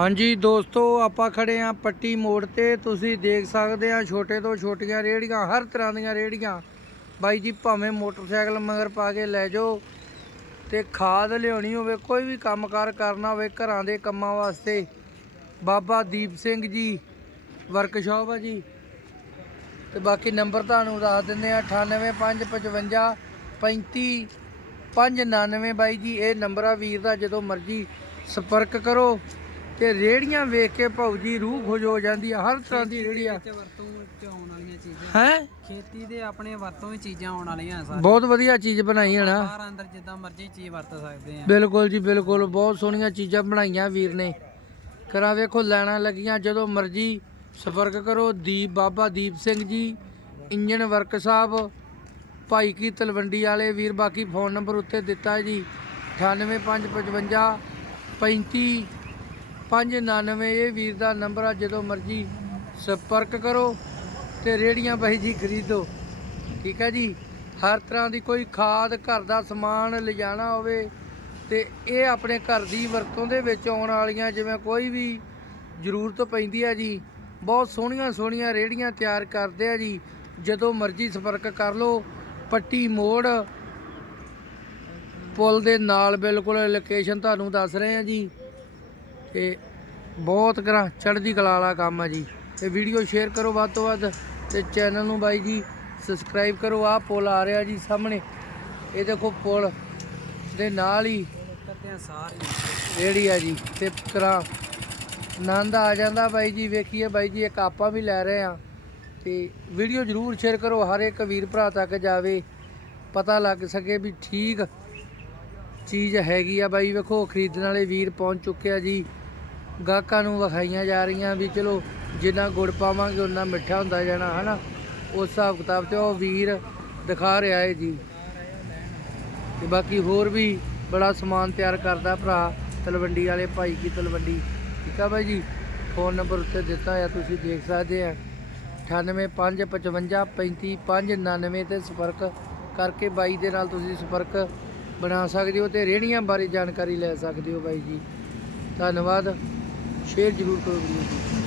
ਹਾਂਜੀ ਦੋਸਤੋ, ਆਪਾਂ ਖੜੇ ਆਂ ਪੱਟੀ ਮੋੜ ਤੇ। ਤੁਸੀਂ ਦੇਖ ਸਕਦੇ ਆ ਛੋਟੇ ਤੋਂ ਛੋਟੀਆਂ ਰੇੜੀਆਂ ਹਰ ਤਰ੍ਹਾਂ ਦੀਆਂ ਰੇੜੀਆਂ ਬਾਈ ਜੀ, ਭਾਵੇਂ ਮੋਟਰਸਾਈਕਲ ਮਗਰ ਪਾ ਕੇ ਲੈ ਜਾਓ ਤੇ ਖਾਦ ਲਿਆਉਣੀ ਹੋਵੇ, ਕੋਈ ਵੀ ਕੰਮਕਾਰ ਕਰਨਾ ਹੋਵੇ ਘਰਾਂ ਦੇ ਕੰਮਾਂ ਵਾਸਤੇ। ਬਾਬਾ ਦੀਪ ਸਿੰਘ ਜੀ ਵਰਕਸ਼ਾਪ ਆ ਜੀ। ਤੇ ਬਾਕੀ ਨੰਬਰ ਤੁਹਾਨੂੰ ਦੱਸ ਦਿੰਦੇ ਆ 98555 35 599 ਬਾਈ ਜੀ, ਇਹ ਨੰਬਰ ਆ, ਵੀਰ ਦਾ ਜਦੋਂ ਮਰਜ਼ੀ ਸੰਪਰਕ ਕਰੋ। ਤੇ ਰੇੜੀਆਂ ਵੇਖ ਕੇ ਭਾਊ ਜੀ ਰੂਹ ਖੁਸ਼ ਹੋ ਜਾਂਦੀ ਆ ਹਰ ਤਰ੍ਹਾਂ ਦੀ ਰੇੜੀ ਆ। ਵਿੱਚ ਵਰਤੋਂ ਚ ਆਉਣ ਵਾਲੀਆਂ ਚੀਜ਼ਾਂ। ਹੈ? ਖੇਤੀ ਦੇ ਆਪਣੇ ਵਰਤੋਂ ਵਿੱਚ ਚੀਜ਼ਾਂ ਆਉਣ ਵਾਲੀਆਂ ਸਾਰੇ ਬਹੁਤ ਵਧੀਆ ਚੀਜ਼ ਬਣਾਈ ਹੈ ਨਾ। ਬਾਹਰ ਅੰਦਰ ਜਿੱਦਾਂ ਮਰਜ਼ੀ ਚੀਜ਼ ਵਰਤ ਸਕਦੇ ਆ। ਬਿਲਕੁਲ ਜੀ ਬਿਲਕੁਲ। ਬਹੁਤ ਸੋਹਣੀਆਂ ਚੀਜ਼ਾਂ ਬਣਾਈਆਂ ਵੀਰ ਨੇ। ਕਰਾਂ ਵੇਖੋ ਲੈਣਾ ਲੱਗੀਆਂ। ਜਦੋਂ ਮਰਜ਼ੀ ਸੰਪਰਕ ਕਰੋ। ਦੀਪ ਬਾਬਾ ਦੀਪ ਸਿੰਘ ਜੀ ਇੰਜਨ ਵਰਕਸ਼ਾਪ ਭਾਈ ਕੀ ਤਲਵੰਡੀ ਵਾਲੇ ਵੀਰ ਬਾਕੀ ਫੋਨ ਨੰਬਰ ਉੱਤੇ ਦਿੱਤਾ ਜੀ। 98555 35 599 ਇਹ ਵੀਰ ਦਾ ਨੰਬਰ ਆ, ਜਦੋਂ ਮਰਜ਼ੀ ਸੰਪਰਕ ਕਰੋ ਤੇ ਰੇੜੀਆਂ ਬਾਈ ਜੀ ਖਰੀਦੋ। ਠੀਕ ਹੈ ਜੀ? ਹਰ ਤਰ੍ਹਾਂ ਦੀ ਕੋਈ ਖਾਦ, ਘਰ ਦਾ ਸਮਾਨ ਲਿਜਾਣਾ ਹੋਵੇ ਤੇ ਇਹ ਆਪਣੇ ਘਰ ਦੀ ਵਰਤੋਂ ਦੇ ਵਿੱਚ ਆਉਣ ਵਾਲੀਆਂ ਜਿਵੇਂ ਕੋਈ ਵੀ ਜ਼ਰੂਰਤ ਪੈਂਦੀ ਹੈ ਜੀ, ਬਹੁਤ ਸੋਹਣੀਆਂ ਸੋਹਣੀਆਂ ਰੇੜੀਆਂ ਤਿਆਰ ਕਰਦੇ ਆ ਜੀ। ਜਦੋਂ ਮਰਜ਼ੀ ਸੰਪਰਕ ਕਰ ਲਓ, ਪੱਟੀ ਮੋੜ ਪੁਲ ਦੇ ਨਾਲ ਬਿਲਕੁਲ ਲੋਕੇਸ਼ਨ ਤੁਹਾਨੂੰ ਦੱਸ ਰਹੇ ਆ ਜੀ। ਤੇ ਬਹੁਤ ਕਰਾ ਚੜ੍ਹਦੀ ਕਲਾ ਵਾਲਾ ਕੰਮ ਆ ਜੀ। ਤੇ ਵੀਡੀਓ ਸ਼ੇਅਰ ਕਰੋ ਵੱਧ ਤੋਂ ਵੱਧ ਤੇ ਚੈਨਲ ਨੂੰ ਬਾਈ ਜੀ ਸਬਸਕ੍ਰਾਈਬ ਕਰੋ। ਆਹ ਪੁਲ ਆ ਰਿਹਾ ਜੀ ਸਾਹਮਣੇ। ਇਹ ਦੇਖੋ ਪੁਲ ਦੇ ਨਾਲ ਹੀ ਜਿਹੜੀ ਆ ਆ ਜੀ ਤੇ ਕਰਾ ਆਨੰਦ ਆ ਜਾਂਦਾ ਬਾਈ ਜੀ। ਵੇਖੀਏ ਬਾਈ ਜੀ, ਇੱਕ ਆਪਾਂ ਵੀ ਲੈ ਰਹੇ ਆ ਤੇ ਵੀਡੀਓ ਜਰੂਰ ਸ਼ੇਅਰ ਕਰੋ। ਹਰ ਇੱਕ ਵੀਰ ਭਰਾ ਤੱਕ ਜਾਵੇ, ਪਤਾ ਲੱਗ ਸਕੇ ਵੀ ਠੀਕ ਚੀਜ਼ ਹੈਗੀ ਆ ਬਾਈ। ਵੇਖੋ, ਖਰੀਦਣ ਵਾਲੇ ਵੀਰ ਪਹੁੰਚ ਚੁੱਕੇ ਆ ਜੀ। ਗਾਹਕਾਂ ਨੂੰ ਵਿਖਾਈਆਂ ਜਾ ਰਹੀਆਂ ਵੀ ਚਲੋ ਜਿੰਨਾ ਗੁੜ ਪਾਵਾਂਗੇ ਉਨਾ ਮਿੱਠਾ ਹੁੰਦਾ ਜਾਣਾ, ਹਨਾ? ਉਸ ਹਿਸਾਬ ਕਿਤਾਬ ਤੇ ਉਹ ਵੀਰ ਦਿਖਾ ਰਿਹਾ ਹੈ ਜੀ। ਤੇ ਬਾਕੀ ਹੋਰ ਵੀ ਬੜਾ ਸਮਾਨ ਤਿਆਰ ਕਰਦਾ ਭਰਾ, ਤਲਵੰਡੀ ਵਾਲੇ ਭਾਈ ਕੀ ਤਲਵੰਡੀ, ਠੀਕ ਆ ਬਾਈ ਜੀ? ਫੋਨ ਨੰਬਰ ਉੱਤੇ ਦਿੱਤਾ ਆ ਤੁਸੀਂ ਦੇਖ ਸਕਦੇ ਆ। 9855535599 ਤੇ ਸੰਪਰਕ ਕਰਕੇ ਬਾਈ ਦੇ ਨਾਲ ਤੁਸੀਂ ਸੰਪਰਕ ਬਣਾ ਸਕਦੇ ਹੋ ਤੇ ਰੇੜੀਆਂ ਬਾਰੇ ਜਾਣਕਾਰੀ ਲੈ ਸਕਦੇ ਹੋ ਬਾਈ ਜੀ। ਧੰਨਵਾਦ। ਸ਼ੇਅਰ ਜ਼ਰੂਰ ਕਰੋ ਵੀਡੀਓ ਨੂੰ।